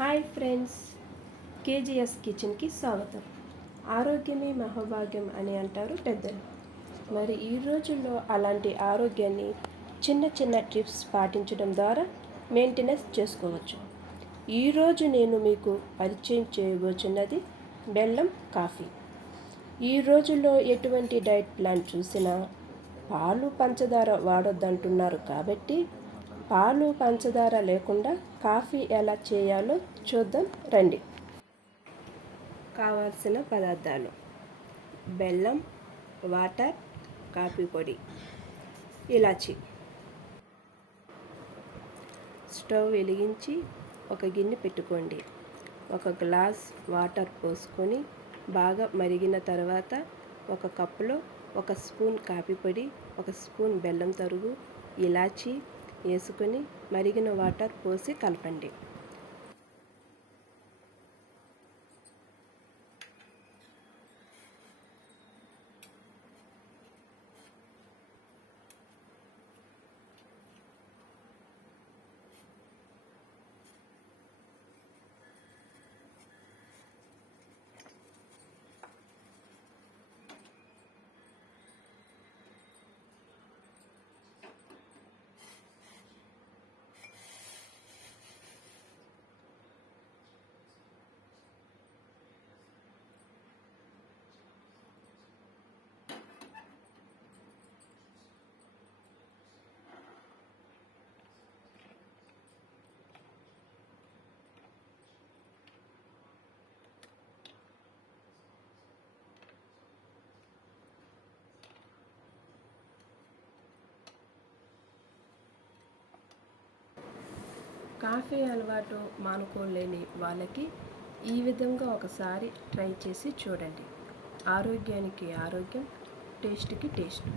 Hi friends, KGs కిచెన్కి స్వాగతం. ఆరోగ్యమే మహాభాగ్యం అని అంటారు పెద్దలు. మరి ఈ రోజుల్లో అలాంటి ఆరోగ్యాన్ని చిన్న చిన్న టిప్స్ పాటించడం ద్వారా మెయింటెనెన్స్ చేసుకోవచ్చు. ఈరోజు నేను మీకు పరిచయం చేయబోతున్నది బెల్లం కాఫీ. ఈ రోజుల్లో ఎటువంటి డైట్ ప్లాన్ చూసినా పాలు పంచదార వాడొద్దంటున్నారు. కాబట్టి పాలు పంచదార లేకుండా కాఫీ ఎలా చేయాలో చూద్దాం రండి. కావాల్సిన పదార్థాలు: బెల్లం, వాటర్, కాఫీ పొడి, ఇలాచి. స్టవ్ వెలిగించి ఒక గిన్నె పెట్టుకోండి. ఒక గ్లాస్ వాటర్ పోసుకొని బాగా మరిగిన తర్వాత ఒక కప్పులో 1 స్పూన్ కాఫీ పొడి, 1 స్పూన్ బెల్లం తరుగు, ఇలాచి వేసుకొని మరిగిన వాటర్ పోసి కలపండి. కాఫీ అలవాటు మానుకోలేని వాళ్ళకి ఈ విధంగా ఒకసారి ట్రై చేసి చూడండి. ఆరోగ్యానికి ఆరోగ్యం, టేస్ట్కి టేస్ట్.